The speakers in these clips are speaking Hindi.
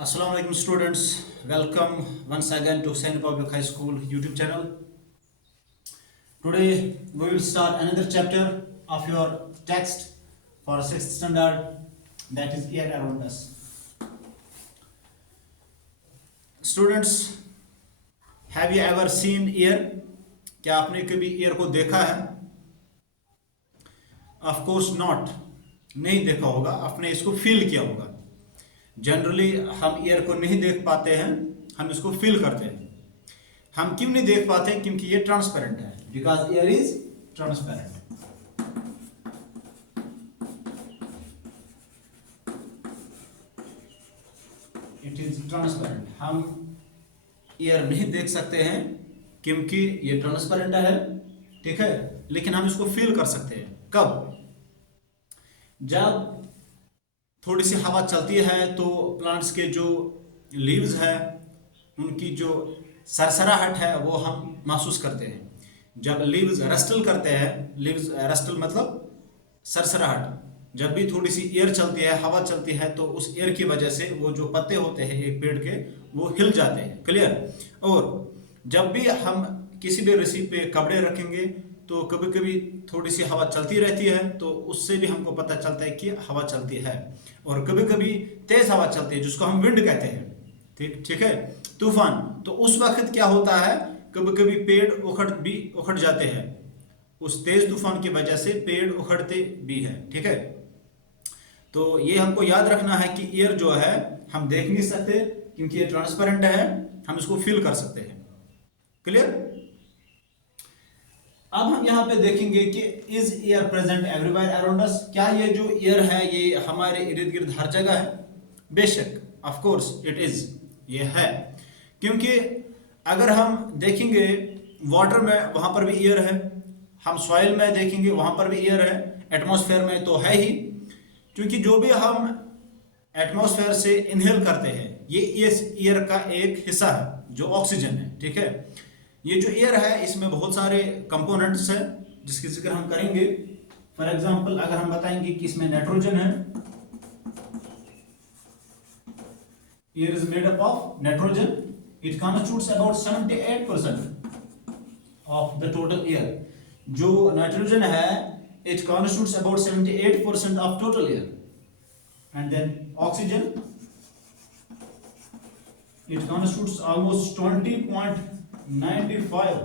Assalamu alaikum students, welcome once again to Saint Public High School YouTube channel. Today we will start another chapter of your text for 6th standard, that is air around us. Students, have you ever seen air? क्या आपने कभी एयर को देखा है? Of course not, नहीं देखा होगा, आपने इसको फील किया होगा. जनरली हम एयर को नहीं देख पाते हैं, हम इसको फील करते हैं. हम क्यों नहीं देख पाते हैं? क्योंकि ये ट्रांसपेरेंट है. Because air is transparent. It is transparent. हम एयर नहीं देख सकते हैं क्योंकि ये ट्रांसपेरेंट है, ठीक है, लेकिन हम इसको फील कर सकते हैं. कब? जब थोड़ी सी हवा चलती है तो प्लांट्स के जो लीव्स है उनकी जो सरसराहट है वो हम महसूस करते हैं. जब लीव्स रस्टल करते हैं, लीव्स रस्टल मतलब सरसराहट, जब भी थोड़ी सी एयर चलती है, हवा चलती है, तो उस एयर की वजह से वो जो पत्ते होते हैं एक पेड़ के वो हिल जाते हैं. क्लियर? और जब भी हम किसी भी रस्सी पे कपड़े रखेंगे तो कभी कभी थोड़ी सी हवा चलती रहती है, तो उससे भी हमको पता चलता है कि हवा चलती है. और कभी कभी तेज हवा चलती है जिसको हम विंड कहते हैं. ठीक है, तूफान. तो उस वक्त क्या होता है, कभी कभी पेड़ उखड़ जाते हैं. उस तेज तूफान की वजह से पेड़ उखड़ते भी हैं. ठीक है, तो ये हमको याद रखना है कि एयर जो है हम देख नहीं सकते क्योंकि ये ट्रांसपेरेंट है, हम इसको फील कर सकते हैं. क्लियर? अब हम यहाँ पे देखेंगे कि is air present everywhere around us. क्या ये जो एयर है ये हमारे इर्द गिर्द हर जगह है? बेशक, ऑफ कोर्स इट इज, ये है. क्योंकि अगर हम देखेंगे वाटर में, वहां पर भी एयर है. हम सॉइल में देखेंगे वहां पर भी एयर है. एटमॉस्फेयर में तो है ही, क्योंकि जो भी हम एटमॉस्फेयर से इनहेल करते हैं ये इस एयर का एक हिस्सा है जो ऑक्सीजन है. ठीक है, ये जो एयर है इसमें बहुत सारे कंपोनेंट्स हैं जिसकी जिक्र हम करेंगे. फॉर एग्जांपल अगर हम बताएंगे कि इसमें नाइट्रोजन है, air is made up of nitrogen. It constitutes about 78% of the total air. जो नाइट्रोजन है it constitutes about 78% of total air. And then oxygen, it constitutes almost 20.95.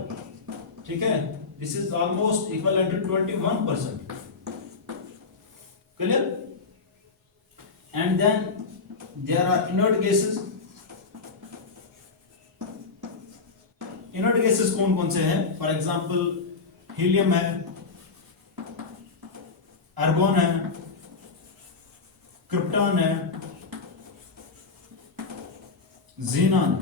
ठीक है, this is almost equal to 21%. Clear? And then there are inert gases. Inert gases कौन कौन से हैं? फॉर एग्जांपल हीलियम है, आर्गोन है, क्रिप्टॉन है, xenon.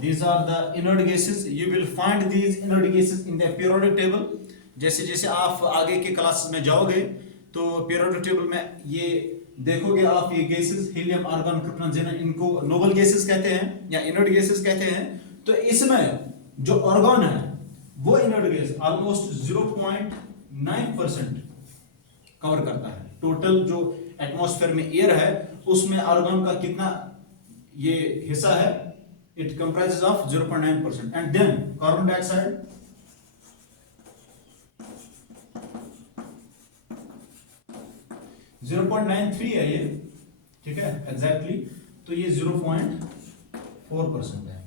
These are the inert gases. You will find these inert gases in the periodic table. जैसे जैसे आप आगे के क्लासेस में जाओगे तो periodic table में ये देखोगे आप, ये gases helium, argon, krypton, xenon, इनको नोबल गैसेस कहते हैं या इनर्ट गैसेस कहते हैं. तो इसमें जो आर्गन है वो इनर्ट गैस ऑलमोस्ट 0.9% कवर करता है. टोटल जो एटमॉस्फेयर में एयर है उसमें आर्गन का कितना ये हिस्सा है? It comprises of 0.9%. And then carbon dioxide, .93 है ये. ठीक है, एग्जैक्टली. तो ये 0.4% है.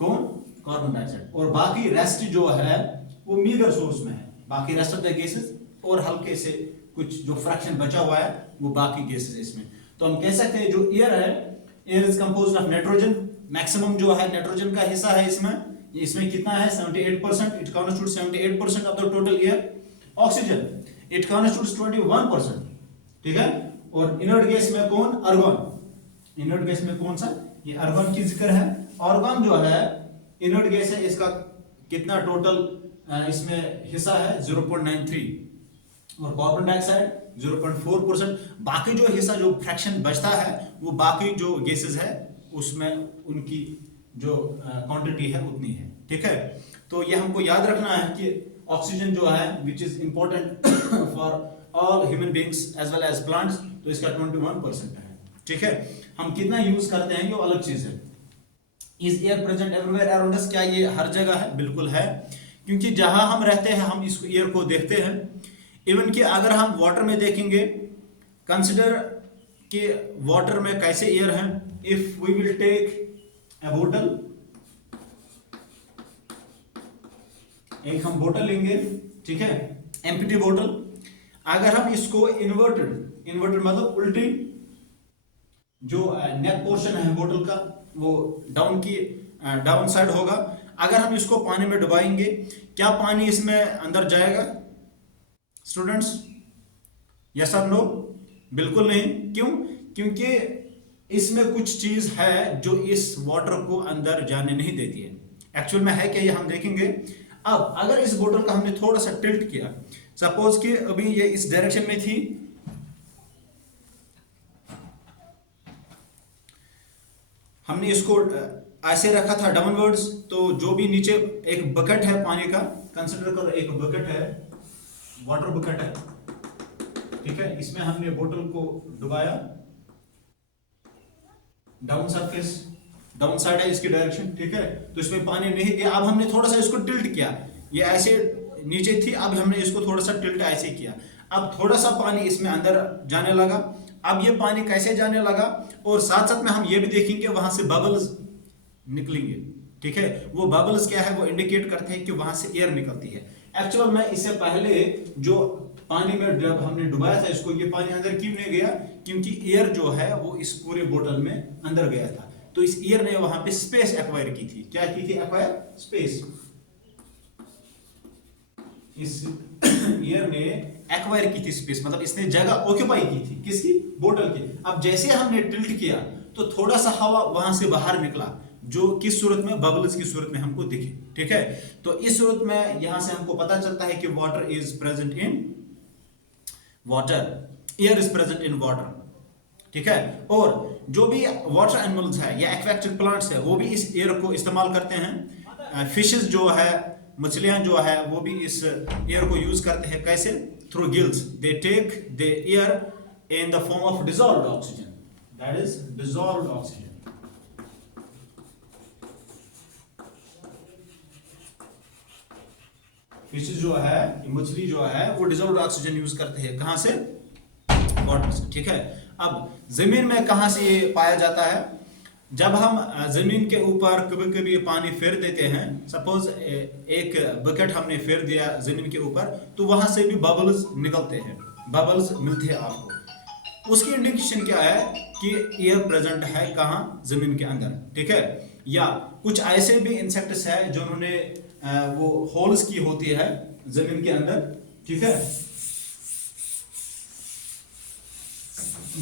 कौन? Carbon dioxide. और बाकी रेस्ट जो है वो मीगर सोर्स में है. बाकी रेस्ट ऑफ द गैसेस और हल्के से कुछ जो फ्रैक्शन बचा हुआ है वो बाकी गैसेस इसमें. तो हम कह सकते हैं जो एयर है, air is composed of nitrogen. Maximum जो है नाइट्रोजन का हिस्सा है इसमें कितना है? 78%. It constitutes 78% of the total air. Oxygen, it constitutes 21%. ठीक है, और इनर्ट गैस में कौन? आर्गन. इनर्ट गैस में कौन सा? ये आर्गन की जिक्र है. आर्गन जो है इनर्ट गैस है, इसका कितना टोटल इसमें हिस्सा है? 0.93. और कार्बन डाइऑक्साइड 0.4%. बाकी जो हिस्सा जो फ्रैक्शन बचता है वो बाकी जो गैसेस है उसमें उनकी जो क्वांटिटी है उतनी है. ठीक है, तो ये हमको याद रखना है कि ऑक्सीजन जो है which is important for all human beings as well as plants, तो इसका 21% है। ठीक है, हम कितना यूज करते हैं ये अलग चीज है। Is air present everywhere around us, क्या ये हर जगह है? बिल्कुल है, क्योंकि जहां हम रहते हैं हम इस एयर को देखते हैं। इवन कि अगर हम वाटर में देखेंगे, कंसिडर कि वाटर में कैसे एयर है। If we will take a बोतल, एक हम बोतल लेंगे, ठीक है, एम्प्टी बोतल। अगर हम इसको इन्वर्टेड मतलब उल्टी, जो नेक पोर्शन है बोतल का वो डाउन साइड होगा। अगर हम इसको पानी में डुबाएंगे, क्या पानी इसमें अंदर जाएगा स्टूडेंट्स? यस और नो? बिल्कुल नहीं। क्यों? क्योंकि इसमें कुछ चीज है जो इस वाटर को अंदर जाने नहीं देती है। एक्चुअल में है क्या, ये हम देखेंगे। अब अगर इस बोतल का हमने थोड़ा सा टिल्ट किया, सपोज कि अभी ये इस डायरेक्शन में थी, हमने इसको ऐसे रखा था डाउनवर्ड्स, तो जो भी नीचे एक बकेट है पानी का, कंसिडर करो एक बकेट है, वाटर बकेट है, ठीक है, इसमें हमने बोतल को डुबाया, डाउन सरफेस, डाउन साइड है इसकी डायरेक्शन, ठीक है, तो इसमें पानी नहीं गया। अब हमने थोड़ा सा इसको टिल्ट किया, ये ऐसे नीचे थी, अब हमने इसको थोड़ा सा टिल्ट ऐसे किया, अब थोड़ा सा पानी इसमें अंदर जाने लगा। अब ये पानी कैसे जाने लगा, और साथ साथ में हम ये भी देखेंगे वहां से बबल्स निकलेंगे, ठीक है। वो बबल्स क्या है, वो इंडिकेट करते हैं कि वहां से एयर निकलती है। एक्चुअल में इससे पहले जो पानी में जब हमने डुबाया था इसको, ये पानी अंदर क्यों नहीं गया? क्योंकि एयर जो है वो इस पूरे बोतल में अंदर गया था, तो इस एयर ने वहां पे स्पेस एक्वायर की थी। क्या की थी? Acquire space. इस एयर ने एक्वायर की थी स्पेस, मतलब इसने जगह ऑक्यूपाई की थी, किसकी? बोतल की। अब जैसे हमने टिल्ट किया तो थोड़ा सा हवा वहां से बाहर निकला, जो किस सूरत में? बबल्स की सूरत में हमको दिखे, ठीक है। तो इस सूरत में यहां से हमको पता चलता है कि water is present in water, air is present in water, ठीक है। और जो भी वाटर एनिमल्स है या एक्वेटिक प्लांट्स है वो भी इस एयर को इस्तेमाल करते हैं। फिशेस जो है, मछलियां जो है, वो भी इस एयर को यूज करते हैं। कैसे? Through gills, they take the air in the form of dissolved oxygen, that is dissolved oxygen. Fishes जो है, मछली जो है, वो डिसॉल्व्ड ऑक्सीजन यूज करते हैं। कहां से? वाटर से, ठीक है। अब जमीन में कहां से ये पाया जाता है? जब हम जमीन के ऊपर कभी कभी पानी फेर देते हैं, सपोज एक बकेट हमने फेर दिया जमीन के ऊपर, तो वहां से भी बबल्स निकलते हैं, बबल्स मिलते हैं आपको। उसकी इंडिकेशन क्या है कि एयर प्रेजेंट है कहां? जमीन के अंदर, ठीक है। या कुछ ऐसे भी इंसेक्ट्स है जिन्होंने वो होल्स की होती है जमीन के अंदर, ठीक है,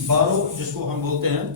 बारो जिसको हम बोलते हैं।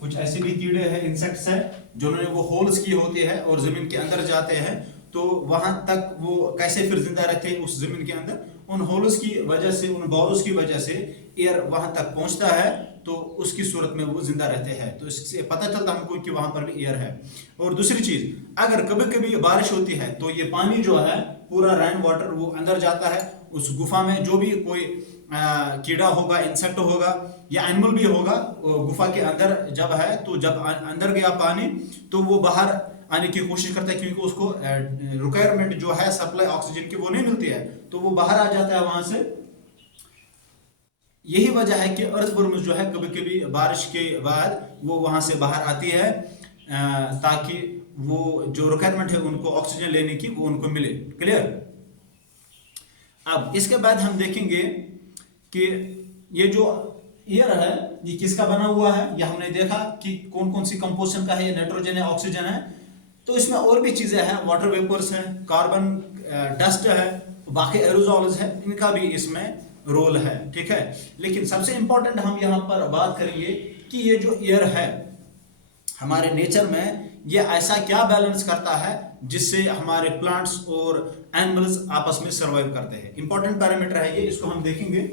कुछ ऐसे भी कीड़े हैं, इंसेक्ट्स हैं, जिन्होंने वो होल्स की होती है और जमीन के अंदर जाते हैं, तो वहां तक वो कैसे फिर जिंदा रहते हैं उस जमीन के अंदर? उन होल्स की वजह से, उन बोरोस की वजह से एयर वहां तक पहुंचता है, तो उसकी सूरत में वो जिंदा रहते हैं। तो इससे पता चलता हमको कि वहां पर भी एयर है। और दूसरी चीज, अगर कभी कभी बारिश होती है तो ये पानी जो है पूरा रेन वाटर वो अंदर जाता है उस गुफा में। जो भी कोई कीड़ा होगा, इंसेक्ट होगा या एनिमल भी होगा, गुफा के अंदर जब है, तो जब अंदर गया पानी तो वो बाहर आने की कोशिश करता है, क्योंकि उसको रिक्वायरमेंट जो है सप्लाई ऑक्सीजन की वो नहीं मिलती है, तो वो बाहर आ जाता है वहां से। यही वजह है कि अर्थवर्म्स जो है कभी कभी बारिश के बाद वो वहां से बाहर आती है, ताकि वो जो रिक्वायरमेंट है उनको ऑक्सीजन लेने की वो उनको मिले। क्लियर? अब इसके बाद हम देखेंगे कि ये जो एयर है ये किसका बना हुआ है। ये हमने देखा कि कौन कौन सी कंपोजिशन का है, ये नाइट्रोजन है, ऑक्सीजन है। तो इसमें और भी चीजें हैं, वाटर वेपर्स हैं, कार्बन डस्ट है, बाकी एरोजॉल्स है, इनका भी इसमें रोल है, ठीक है। लेकिन सबसे इंपॉर्टेंट हम यहाँ पर बात करेंगे कि ये जो एयर है हमारे नेचर में, ये ऐसा क्या बैलेंस करता है जिससे हमारे प्लांट्स और एनिमल्स आपस में सर्वाइव करते हैं। इंपॉर्टेंट पैरामीटर है ये, इसको हम देखेंगे।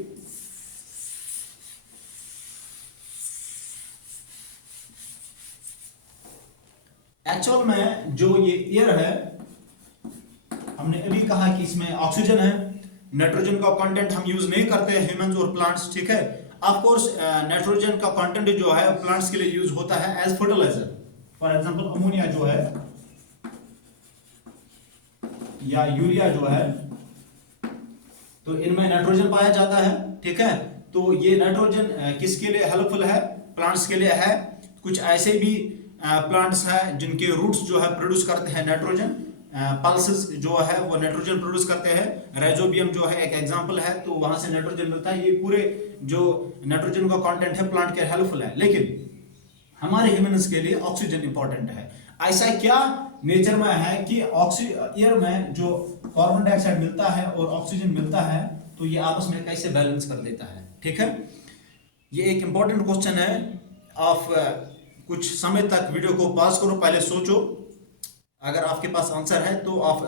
एक्चुअल में जो ये एयर है, हमने अभी कहा कि इसमें ऑक्सीजन है, नाइट्रोजन का कंटेंट हम यूज नहीं करते ह्यूमंस और प्लांट्स, ठीक है। ऑफ कोर्स नाइट्रोजन का कंटेंट जो है प्लांट्स के लिए यूज होता है as fertiliser. For example ammonia जो है या यूरिया जो है, तो इनमें नाइट्रोजन पाया जाता है, ठीक है। तो ये नाइट्रोजन किसके लिए हेल्पफुल है? प्लांट्स के लिए है। कुछ ऐसे भी प्लांट्स हैं जिनके रूट्स जो है प्रोड्यूस करते हैं नाइट्रोजन, पल्सेस जो है वो नाइट्रोजन प्रोड्यूस करते हैं। राइजोबियम जो है एक एग्जांपल है, तो वहां से नाइट्रोजन मिलता है। ये पूरे जो नाइट्रोजन का कंटेंट है प्लांट के हेल्पफुल है। लेकिन हमारे ह्यूमंस के लिए ऑक्सीजन इंपॉर्टेंट है। ऐसा क्या नेचर में है कि एयर में जो कार्बन डाइऑक्साइड मिलता है और ऑक्सीजन मिलता है, तो ये आपस में कैसे बैलेंस कर देता है, ठीक है। ये एक इंपॉर्टेंट क्वेश्चन है। आप कुछ समय तक वीडियो को पॉज करो, पहले सोचो। अगर आपके पास आंसर है तो आप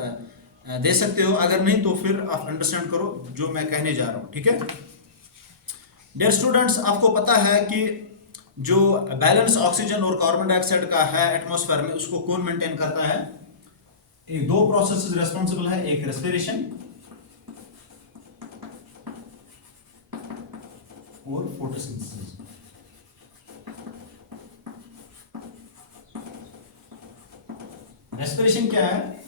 दे सकते हो, अगर नहीं तो फिर आप अंडरस्टैंड करो जो मैं कहने जा रहा हूं, ठीक है। डियर स्टूडेंट्स, आपको पता है कि जो बैलेंस ऑक्सीजन और कार्बन डाइऑक्साइड का है एटमॉस्फेयर में, उसको कौन मेंटेन करता है? एक दो प्रोसेसेस रेस्पॉन्सिबल है, एक रेस्पिरेशन और फोटोसिंथेसिस। रेस्पिरेशन क्या है?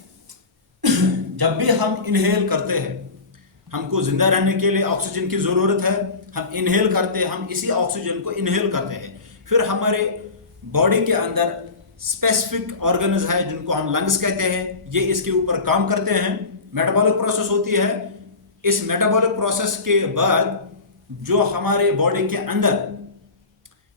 जब भी हम इनहेल करते हैं, हमको जिंदा रहने के लिए ऑक्सीजन की जरूरत है, हम इनहेल करते हैं, हम इसी ऑक्सीजन को इनहेल करते हैं। फिर हमारे बॉडी के अंदर स्पेसिफिक ऑर्गन्स है जिनको हम लंग्स कहते हैं, ये इसके ऊपर काम करते हैं। मेटाबॉलिक प्रोसेस होती है। इस मेटाबॉलिक प्रोसेस के बाद जो हमारे बॉडी के अंदर,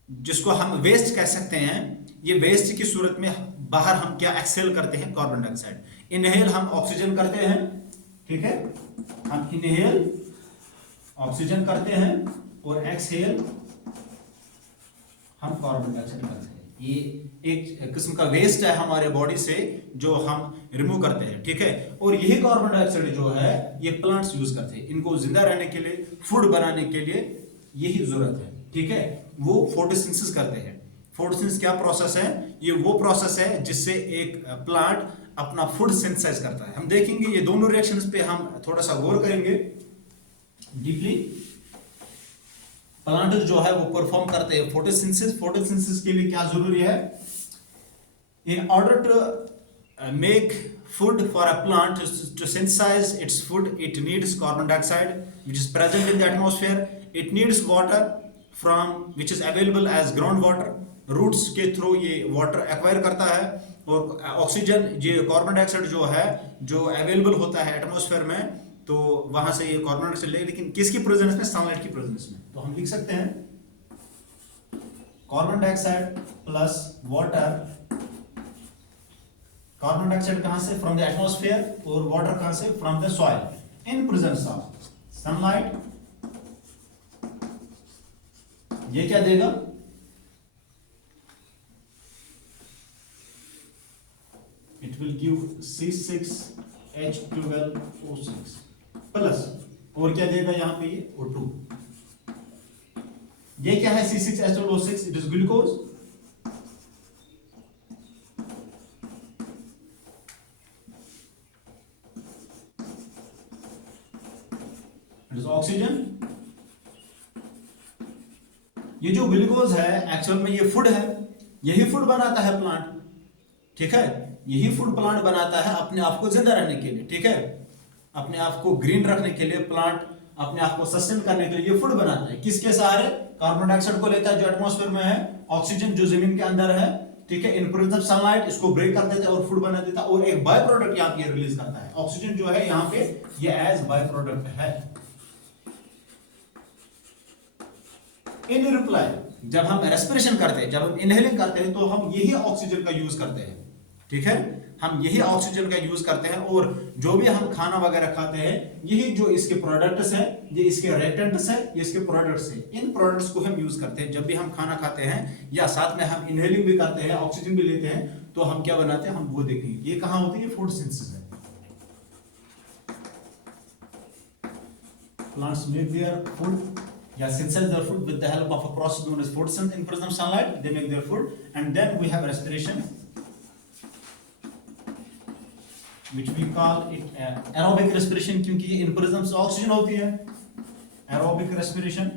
जिसको हम वेस्ट कह सकते हैं, ये वेस्ट की सूरत में बाहर हम क्या एक्सहेल करते हैं? Carbon dioxide. इनहेल हम ऑक्सीजन करते हैं, ठीक है, हम इनहेल ऑक्सीजन करते हैं और एक्सहेल हम कार्बन डाइऑक्साइड करते हैं। ये एक किस्म का वेस्ट है हमारे बॉडी से जो हम रिमूव करते हैं, ठीक है। और यही कार्बन डाइऑक्साइड जो है ये प्लांट्स यूज करते हैं। इनको जिंदा रहने के लिए, फूड बनाने के लिए यही जरूरत है, ठीक है। वो फोटोसिंथेसिस करते हैं। फोटोसिंथेसिस क्या प्रोसेस है? ये वो प्रोसेस है जिससे एक प्लांट अपना फूड सिंथेसाइज करता है। हम देखेंगे ये दोनों रिएक्शंस पे हम थोड़ा सा गौर करेंगे डीपली। प्लांट जो है वो परफॉर्म करते हैं फोटोसिंथेसिस। फोटोसिंथेसिस के लिए क्या जरूरी है? In order to make food for a plant to synthesize its food, it needs carbon dioxide which is present in the atmosphere. It needs water from which is available as groundwater. Roots के थ्रू ये वाटर एक्वायर करता है। और ऑक्सीजन, ये कार्बन डाइऑक्साइड जो है जो अवेलेबल होता है एटमॉस्फेयर में, तो वहां से ये कार्बन डाइऑक्साइड ले, लेकिन किसकी प्रेजेंस में? सनलाइट की प्रेजेंस में। तो हम लिख सकते हैं carbon dioxide plus water. Carbon dioxide कहां से? From the atmosphere. और वाटर कहां से? From the soil in presence of sunlight. ये क्या देगा? It will give C6H12O6 plus, और क्या देगा यहां पे? ये O2। ये क्या है? C6H12O6, it is glucose. Oxygen. ये जो ग्लूकोज है एक्चुअल में ये फूड है, यही फूड बनाता है प्लांट, ठीक है। यही फूड प्लांट बनाता है अपने आप को जिंदा रहने के लिए, ठीक है। अपने आप को ग्रीन रखने के लिए प्लांट अपने आप को सस्टेन करने के लिए ये फूड बनाता है। किसके सहारे? कार्बन डाइऑक्साइड को लेता है जो एटमॉस्फेयर में है, ऑक्सीजन जो जमीन के अंदर है, ठीक है। इन प्रेजेंस ऑफ सनलाइट इसको ब्रेक कर देता है और फूड बना देता है, और एक बाय प्रोडक्ट यहाँ पे रिलीज करता है। ऑक्सीजन जो है यहाँ पे ये एज बाय प्रोडक्ट है। इन रिप्लाई, जब हम रेस्पिरेशन करते हैं, जब हम इनहेलिंग करते हैं, तो हम यही ऑक्सीजन का यूज करते हैं, ठीक है। हम यही ऑक्सीजन का यूज करते हैं, और जो भी हम खाना वगैरह खाते हैं, यही जो इसके प्रोडक्ट्स हैं, ये इसके रिएक्टेंट्स हैं, ये इसके प्रोडक्ट्स हैं। इन प्रोडक्ट्स को हम यूज करते हैं जब भी हम खाना खाते हैं, या साथ में हम इनहेलिंग भी करते हैं, ऑक्सीजन भी लेते हैं, तो हम क्या बनाते हैं? हम वो देखेंगे। ये कहां होती है? फूड सिंथेसिस है। Plants make their food, synthesize their food with the help of a process known as photosynthesis. In presence of sunlight, they make their food, and then we have respiration. which we call it aerobic respiration, क्योंकि ये in presence of oxygen होती है, aerobic respiration।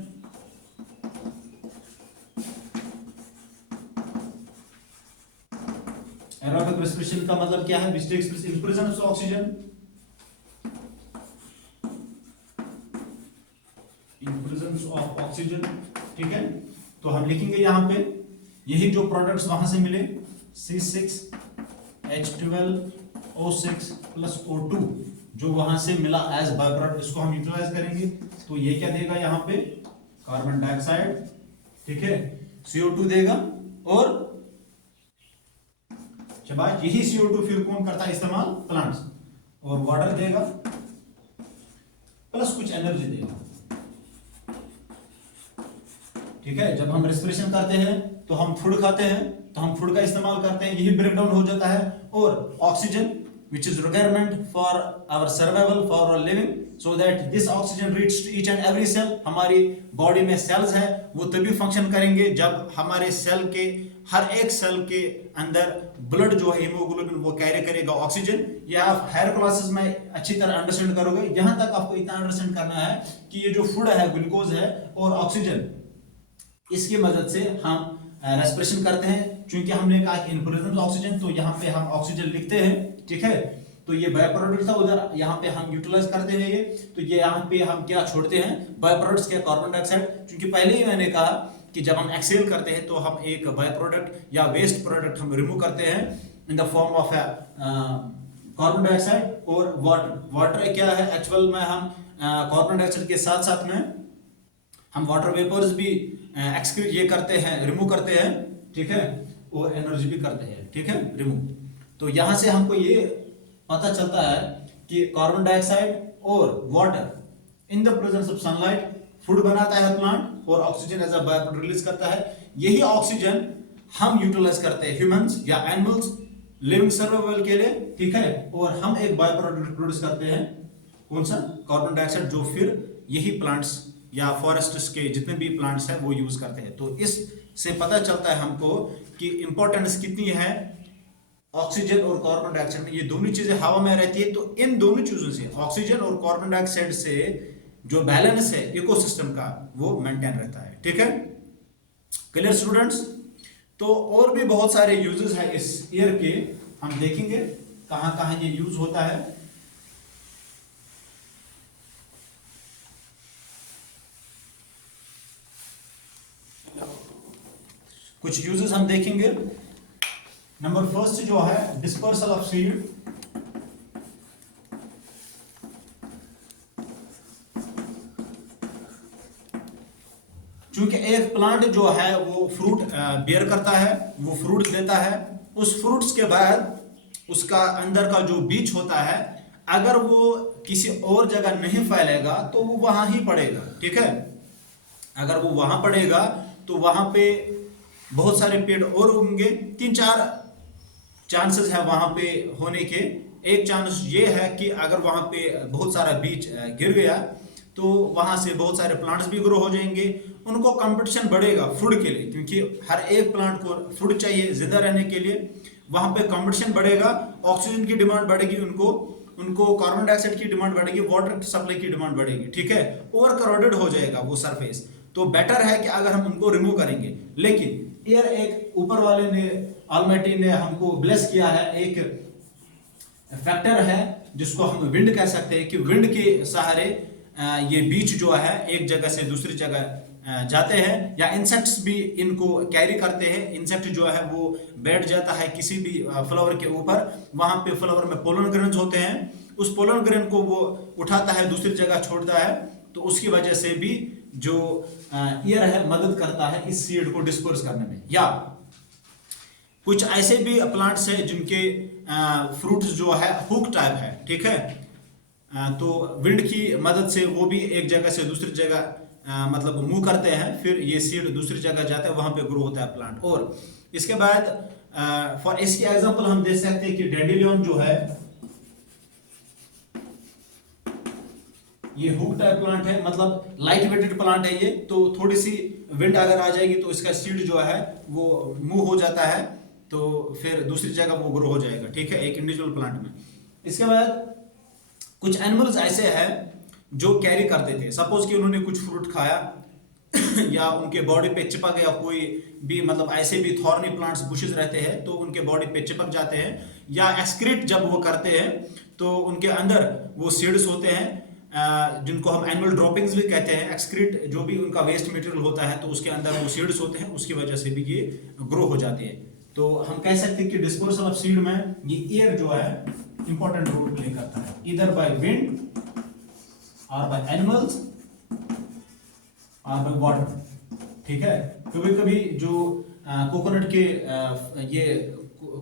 aerobic respiration का मतलब क्या है? which takes place in presence of oxygen, in presence of oxygen, ठीक है। तो हम लिखेंगे यहाँ पे यही जो प्रोडक्ट्स वहां से मिले C6H12O6 प्लस O2 जो वहां से मिला एज बाय प्रोडक्ट, इसको हम यूटिलाइज करेंगे। तो ये क्या देगा यहाँ पे? कार्बन डाइऑक्साइड, ठीक है, CO2 देगा, और शाबाश, यही CO2 फिर कौन करता है इस्तेमाल? प्लांट्स, और वाटर देगा प्लस कुछ एनर्जी देगा, ठीक है। जब हम रेस्पिरेशन करते हैं तो हम फूड खाते हैं, तो हम फूड का इस्तेमाल करते हैं, यही ब्रेक डाउन हो जाता है, और oxygen which is requirement for our survival, for our living, so that this oxygen reaches to each and every cell। हमारी बॉडी में सेल्स है, वो तभी फंक्शन करेंगे जब हमारे सेल के हर एक सेल के अंदर ब्लड जो है हीमोग्लोबिन वो कैरी करेगा ऑक्सीजन। या आप हायर क्लासेस में अच्छी तरह अंडरस्टैंड करोगे। यहाँ तक आपको इतना अंडरस्टैंड करना है कि ये जो फूड है, ग्लूकोज है और ऑक्सीजन, इसकी मदद से हम रेस्पिरेशन करते हैं। चूंकि हमने कहा कि इन प्रेजेंस ऑक्सीजन, तो यहाँ पे हम ऑक्सीजन लिखते हैं, ठीक है। तो ये बाय प्रोडक्ट था, उधर यहाँ पे हम यूटिलाइज करते हैं ये। तो ये यहाँ पे हम क्या छोड़ते हैं? बाय प्रोडक्ट्स के कार्बन डाइऑक्साइड। क्योंकि पहले ही मैंने कहा कि जब हम एक्सेल करते हैं तो हम एक बाय प्रोडक्ट या वेस्ट प्रोडक्ट हम रिमूव करते हैं इन the form of carbon dioxide और वाटर। वाटर क्या है? एक्चुअल में हम कार्बन डाइऑक्साइड के साथ साथ में हम वाटर वेपर्स भी एक्सक्रीट ये करते हैं, रिमूव करते हैं, ठीक है, और एनर्जी भी करते हैं, ठीक है, रिमूव। तो यहां से हमको ये पता चलता है कि कार्बन डाइऑक्साइड और water in the presence of sunlight food बनाता है प्लांट, और oxygen as a by product release करता है। यही ऑक्सीजन हम यूटिलाइज करते हैं ह्यूमंस या एनिमल्स लिविंग सर्वाइवल के लिए, ठीक है, और हम एक बाय प्रोडक्ट प्रोड्यूस करते हैं, कौन सा? कार्बन डाइऑक्साइड, जो फिर यही प्लांट्स या फॉरेस्ट्स के जितने भी प्लांट्स हैं वो यूज करते हैं। तो इस से पता चलता है हमको कि इंपॉर्टेंस कितनी है ऑक्सीजन और कार्बन डाइऑक्साइड में। ये दोनों चीजें हवा में रहती है, तो इन दोनों चीजों से, ऑक्सीजन और कार्बन डाइऑक्साइड से जो बैलेंस है इकोसिस्टम का वो मेंटेन रहता है, ठीक है। Clear students? तो और भी बहुत सारे यूजेस है इस एयर के, हम देखेंगे कहां कहां ये यूज होता है। कुछ यूजेस हम देखेंगे। नंबर फर्स्ट जो है डिस्पर्सल ऑफ सीड। क्योंकि एक प्लांट जो है वो फ्रूट बेयर करता है, वो फ्रूट देता है, उस फ्रूट्स के बाद उसका अंदर का जो बीज होता है, अगर वो किसी और जगह नहीं फैलेगा तो वो वहां ही पड़ेगा, ठीक है। अगर वो वहां पड़ेगा तो वहां पे बहुत सारे पेड़ और होंगे। 3-4 चांसेस है वहां पे होने के। एक चांस ये है कि अगर वहां पे बहुत सारा बीज गिर गया तो वहां से बहुत सारे प्लांट्स भी ग्रो हो जाएंगे, उनको कंपटीशन बढ़ेगा फूड के लिए, क्योंकि हर एक प्लांट को फूड चाहिए जिंदा रहने के लिए। वहां पे कंपटीशन बढ़ेगा, ऑक्सीजन की डिमांड बढ़ेगी, उनको कार्बन डाइऑक्साइड की डिमांड बढ़ेगी, वाटर सप्लाई की डिमांड बढ़ेगी, ठीक है। ओवर क्राउडेड हो जाएगा वो सरफेस। तो बेटर है कि अगर हम उनको रिमूव करेंगे। लेकिन एयर एक ऊपर वाले ने, ऑलमाइटी ने हमको ब्लेस किया है, एक फैक्टर है जिसको हम विंड कह सकते हैं, कि विंड के सहारे ये बीज जो है एक जगह से दूसरी जगह जाते हैं, या इंसेक्ट्स भी इनको कैरी करते हैं। इंसेक्ट जो है वो बैठ जाता है किसी भी फ्लावर के ऊपर, वहां पे फ्लावर में पोलन ग्रेन्स होते हैं, उस पोलन ग्रेन को वो उठाता है दूसरी जगह छोड़ता है। तो उसकी वजह से भी जो एयर है मदद करता है इस सीड को डिस्पर्स करने में। या कुछ ऐसे भी प्लांट्स है जिनके फ्रूट्स जो है हुक टाइप है, ठीक है। तो विंड की मदद से वो भी एक जगह से दूसरी जगह मतलब मूव करते हैं, फिर ये सीड दूसरी जगह जाता है, वहां पे ग्रो होता है प्लांट। और इसके बाद फॉर इसकी एग्जांपल हम दे सकते हैं कि डैंडेलियन जो है ये हुक टाइप प्लांट है, मतलब लाइट वेटेड प्लांट है ये। तो थोड़ी सी विंड अगर आ जाएगी तो इसका सीड जो है वो मूव हो जाता है, तो फिर दूसरी जगह वो ग्रो हो जाएगा, ठीक है, एक इंडिविजुअल प्लांट में। इसके बाद कुछ एनिमल्स ऐसे हैं जो कैरी करते थे, सपोज कि उन्होंने कुछ फ्रूट खाया या उनके बॉडी पे चिपक गया कोई भी, मतलब ऐसे भी थॉर्नी प्लांट्स बुशेस रहते हैं तो उनके बॉडी पे चिपक जाते हैं, या एक्सक्रीट जब वो करते हैं तो उनके अंदर वो सीड्स होते हैं जिनको हम एनिमल ड्रॉपिंग्स भी कहते हैं। एक्सक्रीट जो भी उनका वेस्ट मटेरियल होता है तो उसके अंदर वो सीड्स होते हैं, उसकी वजह से भी ये ग्रो हो जाती है। तो हम कह सकते हैं कि डिस्पोजल ऑफ सीड में ये एयर जो है इंपॉर्टेंट रोल प्ले करता है, इधर बाय विंड और बाय एनिमल्स और बाय वाटर। ठीक है, कभी कभी जो कोकोनट के ये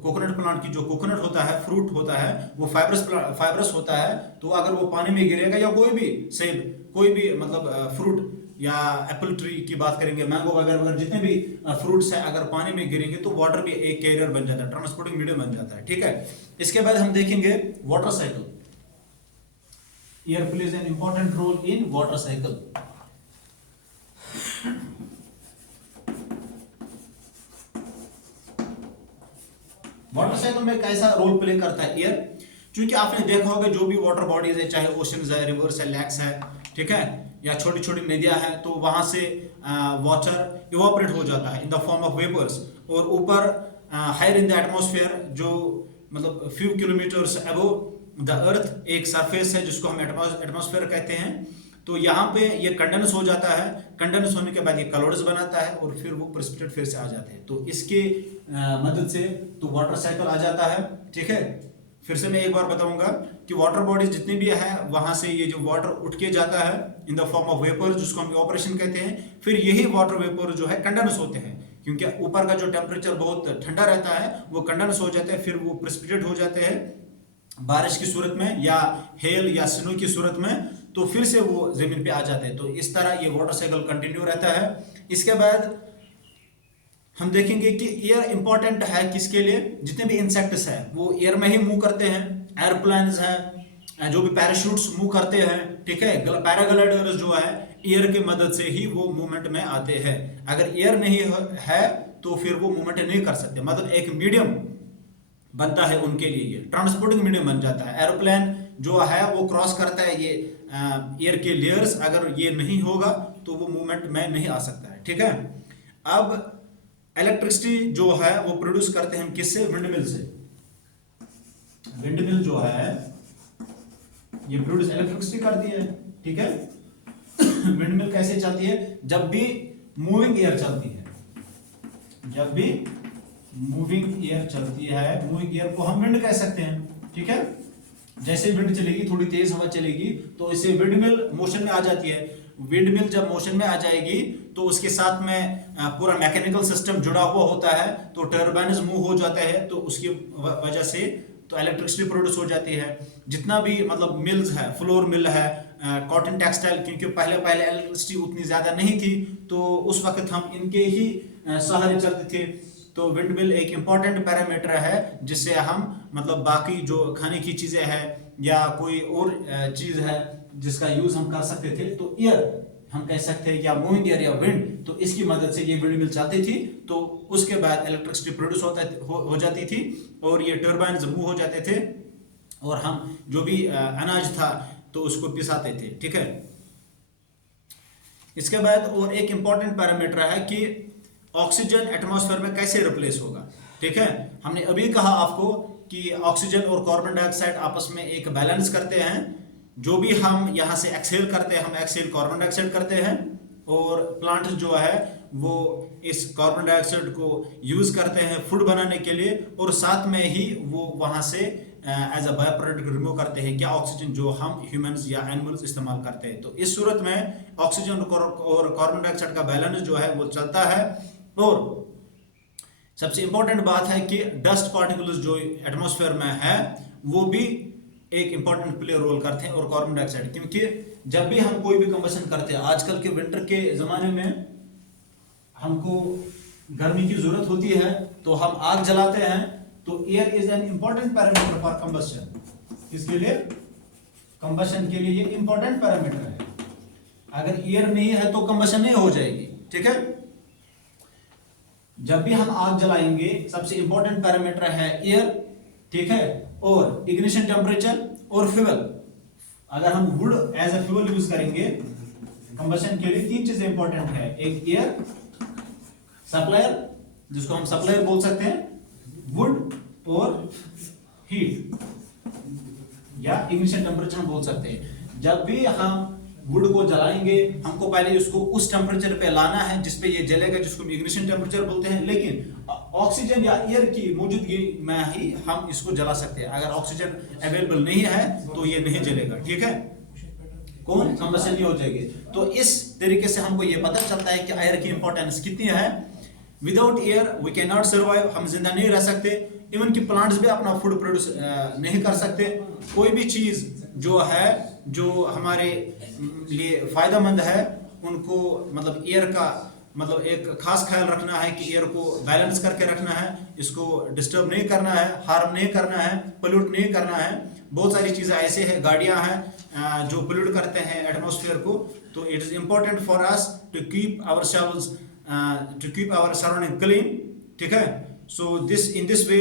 कोकोनट प्लांट की जो कोकोनट होता है, फ्रूट होता है, वो फाइब्रस होता है, तो अगर वो पानी में गिरेगा या कोई भी सेब, कोई भी मतलब फ्रूट या एप्पल ट्री की बात करेंगे, मैंगो वगैरह वगैरह जितने भी फ्रूट्स हैं, अगर पानी में गिरेंगे तो वाटर भी एक कैरियर बन जाता है, ट्रांसपोर्टिंग मीडियम बन जाता है। ठीक है, इसके बाद हम देखेंगे water cycle. Air plays an important role in water cycle. Water cycle में कैसा रोल प्ले करता है एयर, क्योंकि आपने देखा होगा जो भी वाटर बॉडीज है, चाहे ओशंस है, रिवर्स है, लैक्स है, ठीक है, या छोटी छोटी नदियां हैं, तो वहां से वाटर इवापोरेट हो जाता है in the form of vapours, और ऊपर हायर इन द एटमॉस्फेयर, जो मतलब few kilometres above the earth एक सरफेस है जिसको हम एटमॉस्फेयर कहते हैं, तो यहाँ पे ये कंडेंस हो जाता है, कंडेंस होने के बाद ये क्लाउड्स बनाता है और फिर वो प्रेसिपिटेट फिर से आ जाते हैं, तो इसके मदद से तो वाटर साइकिल आ जाता है। ठीक है, फिर से मैं एक बार बताऊंगा कि वाटर बॉडीज जितनी भी है वहां से ये जो वाटर उठ के जाता है in the form of vapour, जिसको हम इवापोरेशन कहते हैं, फिर यही वाटर वेपर जो है कंडेंस होते हैं, क्योंकि ऊपर का जो टेम्परेचर बहुत ठंडा रहता है वो कंडेंस हो जाते हैं, फिर वो प्रेसिपिटेट हो जाते हैं बारिश की सूरत में या हेल या स्नो की सूरत में, तो फिर से वो जमीन पे आ जाते हैं। तो इस तरह ये वाटर साइकिल कंटिन्यू रहता है। इसके बाद हम देखेंगे कि एयर इंपॉर्टेंट है किसके लिए, जितने भी इंसेक्ट्स हैं वो एयर में ही मूव करते हैं, एयरप्लेन्स हैं, जो भी पैराशूट्स मूव करते हैं, ठीक है, पैराग्लाइडर्स जो है एयर की मदद से ही वो मूवमेंट में आते हैं। अगर एयर नहीं है तो फिर वो मूवमेंट नहीं कर सकते, मतलब एक मीडियम बनता है उनके लिए, ये ट्रांसपोर्टिंग मीडियम बन जाता है। एरोप्लेन जो है वो क्रॉस करता है ये एयर के लेयर्स, अगर ये नहीं होगा तो वो मूवमेंट में नहीं आ सकता है। ठीक है, अब इलेक्ट्रिसिटी जो है वो प्रोड्यूस करते हैं हम किससे, विंडमिल से। विंडमिल जो है ये प्रोड्यूस इलेक्ट्रिसिटी करती है। ठीक है, विंडमिल कैसे चलती है, जब भी मूविंग एयर चलती है, जब भी मूविंग एयर चलती है, मूविंग एयर को हम विंड कह सकते हैं। ठीक है, जैसे विंड चलेगी, थोड़ी तेज हवा चलेगी तो इससे विंडमिल मोशन में आ जाती है। विंडमिल जब मोशन में आ जाएगी तो उसके साथ में पूरा मैकेनिकल सिस्टम जुड़ा हुआ होता है, तो टर्बाइन्स मूव हो जाते हैं, तो उसकी वजह से तो इलेक्ट्रिसिटी प्रोड्यूस हो जाती है। जितना भी मतलब मिल्स है, फ्लोर मिल है, कॉटन टेक्सटाइल, क्योंकि पहले पहले इलेक्ट्रिसिटी उतनी ज्यादा नहीं थी तो उस वक्त हम इनके ही सहारे चलते थे। तो विंडमिल एक इंपॉर्टेंट पैरामीटर है जिससे हम मतलब बाकी जो खाने की चीजें हैं या कोई और चीज है जिसका यूज हम कर सकते थे, तो एयर हम कह सकते हैं, या मूविंग एयर या विंड, तो इसकी मदद से ये विंडमिल चलती थी, तो उसके बाद इलेक्ट्रिसिटी प्रोड्यूस हो जाती थी और ये टर्बाइन्स मूव हो जाते थे और हम जो भी अनाज था तो उसको पिसाते थे। ठीक है, इसके बाद और एक इंपॉर्टेंट पैरामीटर है कि ऑक्सीजन एटमॉस्फेयर में कैसे रिप्लेस होगा। ठीक है, हमने अभी कहा आपको कि ऑक्सीजन और कार्बन डाइऑक्साइड आपस में एक बैलेंस करते हैं, जो भी हम यहाँ से एक्सहेल करते हैं, हम एक्सहेल कार्बन डाइऑक्साइड करते हैं, और प्लांट जो है वो इस कार्बन डाइऑक्साइड को यूज करते हैं फूड बनाने के लिए, और साथ में ही वो वहाँ से as a by product remove करते हैं क्या, ऑक्सीजन जो हम ह्यूमंस या एनिमल्स इस्तेमाल करते हैं। तो इस सूरत में ऑक्सीजन और कार्बन डाइऑक्साइड का बैलेंस जो है वो चलता है। और सबसे इंपॉर्टेंट बात है कि डस्ट पार्टिकल्स जो एटमॉस्फेयर में है वो भी एक इंपॉर्टेंट प्ले रोल करते हैं, और कार्बन डाइऑक्साइड, क्योंकि जब भी हम कोई भी कंबशन करते हैं, आजकल के विंटर के जमाने में हमको गर्मी की जरूरत होती है तो हम आग जलाते हैं, तो air is an important parameter for combustion. इसके लिए कंबशन के लिए ये इंपॉर्टेंट पैरामीटर है, अगर एयर नहीं है तो कंबशन नहीं हो जाएगी। ठीक है, जब भी हम आग जलाएंगे सबसे इंपॉर्टेंट पैरामीटर है एयर। ठीक है, और इग्निशन टेम्परेचर और फ्यूल। अगर हम wood as a fuel use करेंगे कंबशन के लिए, तीन चीजें इंपॉर्टेंट है, एक एयर सप्लायर जिसको हम सप्लायर बोल सकते हैं, वुड और हीट या इग्निशन टेम्परेचर हम बोल सकते हैं। जब भी हम वुड को जलाएंगे हमको पहले उसको उस टेम्परेचर पे लाना है जिसपे ये जलेगा, जिसको इग्निशन टेम्परेचर बोलते हैं। लेकिन ऑक्सीजन या एयर की मौजूदगी में ही हम इसको जला सकते हैं। अगर ऑक्सीजन अवेलेबल नहीं है तो ये नहीं जलेगा, ठीक है, कौन कंबशन नहीं हो जाएगी। तो इस तरीके से हमको ये पता चलता है कि एयर की इंपॉर्टेंस कितनी है। Without air we can not survive, हम जिंदा नहीं रह सकते। इवन कि प्लांट्स भी अपना फूड प्रोड्यूस नहीं कर सकते। कोई भी चीज जो है जो हमारे लिए फायदेमंद है उनको मतलब एयर का मतलब एक खास ख्याल रखना है कि एयर को बैलेंस करके रखना है, इसको डिस्टर्ब नहीं करना है, हार्म नहीं करना है, पोल्यूट नहीं करना है। बहुत सारी चीज़ें ऐसे हैं, गाड़ियां हैं जो पोल्यूट करते हैं एटमॉस्फेयर को। तो it is important for us to keep ourselves to keep our surrounding clean, ठीक है। So this in this way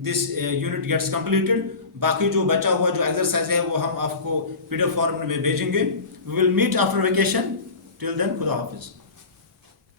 this unit gets completed. बाकी जो बचा हुआ जो एक्सरसाइज है वो हम आपको पीडीएफ फॉर्म में भेजेंगे। We will meet after vacation, till then खुदा हाफिज।